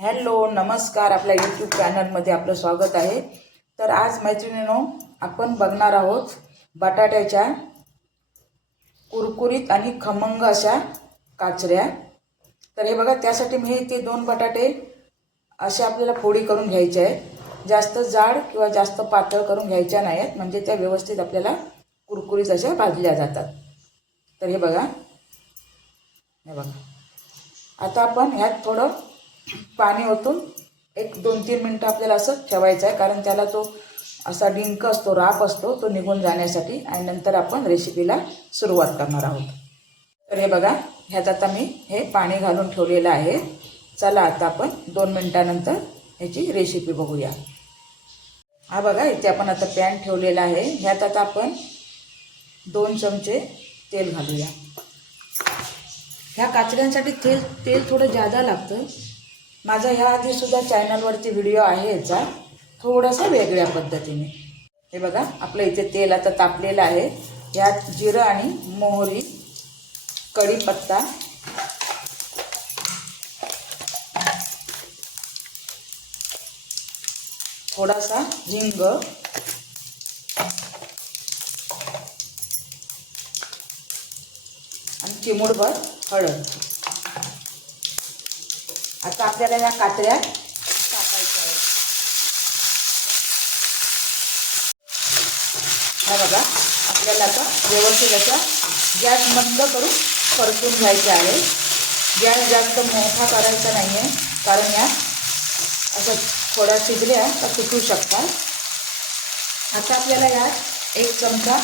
Hello नमस्कार, आपल्या YouTube चॅनलमध्ये आपलं स्वागत आहे। तर आज मैत्रिणींनो आपण बघणार आहोत बटाट्याच्या कुरकुरीत आणि खमंग अशा काचऱ्या। तर हे बघा, त्यासाठी मी ते 2 बटाटे असे आपल्याला फोडी करून घ्यायचे आहेत। जास्त जाड किंवा जास्त पातळ करून घ्यायच्या नाहीत, म्हणजे त्या व्यवस्थित आपल्याला कुरकुरीत अशा भाजल्या जातात। तर हे बघा, आता आपण ह्यात थोडं पाणी ओतून एक 2-3 मिनिटं आपल्याला असं ठेवायचं आहे, कारण त्याला तो असा डिंक असतो, राप असतो, तो निघून जाण्यासाठी। आणि नंतर आपण रेसिपीला सुरुवात करणार आहोत। तर हे बघा, ह्यात आता मी हे पाणी घालून ठेवलेलं आहे। चला आता आपण 2 मिनिटानंतर ह्याची रेसिपी बघूया। हा बघा, इथे आपण आता पॅन ठेवलेला आहे। ह्यात आता आपण 2 चमचे तेल घालूया। ह्या काचऱ्यांसाठी तेल थोडं जादा लागतं। माझा ह्या आधीसुद्धा चॅनलवरती व्हिडिओ आहे याचा, थोडासा वेगळ्या पद्धतीने। हे बघा, आपलं इथे तेल आता तापलेलं आहे। यात जिरं आणि मोहरी, कढीपत्ता, थोडासा हिंग आणि चिमूटभर हळद। आता आपल्याला या काचऱ्या टाकायच्या आहेत। हा बघा, आपल्याला आता व्यवस्थित असा गॅस बंद करून परतून घ्यायचा आहे। गॅस जास्त मोठा करायचा नाही आहे, कारण या असं थोड्या शिजल्या तर तुटू शकतात। आता आपल्याला यात 1 चमचा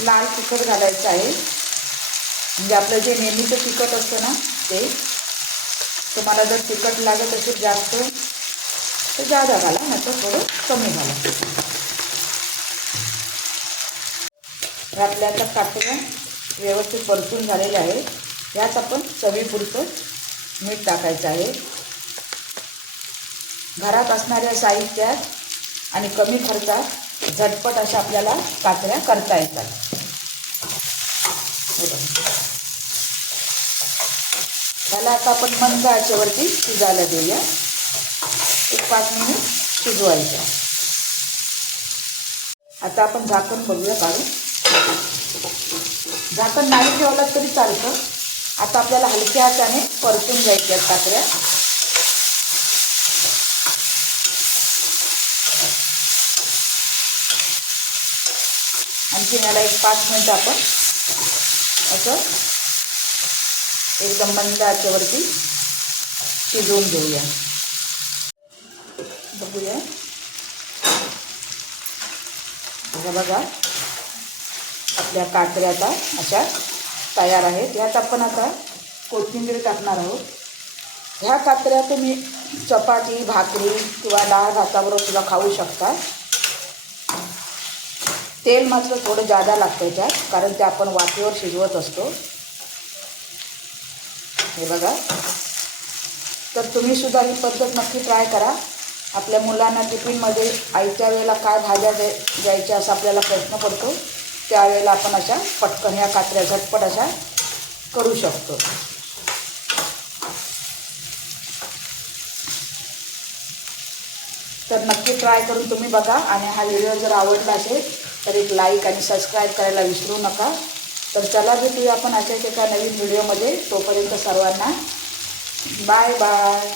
लाल तिखट घालायचं आहे, म्हणजे आपलं जे नेहमीचं तिखट असतं ना ते। तुम्हाला जर तिखट लागत असेल जास्त तर जादा घाला, नाही तर थोडं कमी घाला। आपल्या आता काचऱ्या व्यवस्थित परतून झालेल्या आहे। यात आपण चवीपुरतं मीठ टाकायचं आहे। घरात असणाऱ्या साहित्यात आणि कमी खर्चात झटपट अशा आपल्याला काचऱ्या करता येतात। त्याला आता आपण मंद आचेवरती शिजायला देऊया। 5 मिनिट शिजवायचं। आता आपण झाकण बघूया काढून। झाकण नाही ठेवलं तरी चालतं। आता आपल्याला हलक्या हाताने परतून घ्यायच्या काचऱ्या। आणखी याला 5 मिनिट आपण असं एकदम मंद आचेवरती शिजवून घेऊया। बघूया, बघा आपल्या काचऱ्या आता अशा तयार आहेत। यात आपण आता कोथिंबीर टाकणार आहोत। ह्या काचऱ्या तुम्ही चपाती, भाकरी किंवा डाळ भाताबरोबर सुद्धा खाऊ शकता। तेल मात्र थोडं जादा लागतं त्यात, कारण ते आपण वाफेवर शिजवत असतो। हे बघा, तर तुम्ही सुद्धा ही पद्धत नक्की ट्राय करा। आपल्या मुलांना टिफिनमध्ये आयत्या वेळेला काय भाज्या द्यायच्या असा आपल्याला प्रश्न पडतो, त्यावेळेला आपण अशा पटकन ह्या काचऱ्या झटपट अशा करू शकतो। तर नक्की ट्राय करून तुम्ही बघा। आणि हा व्हिडिओ जर आवडला असेल तर एक लाईक आणि सबस्क्राईब करायला विसरू नका। तर चला भेटूया आपण अशाच एका नवीन व्हिडिओमध्ये। तोपर्यंत सर्वांना बाय बाय।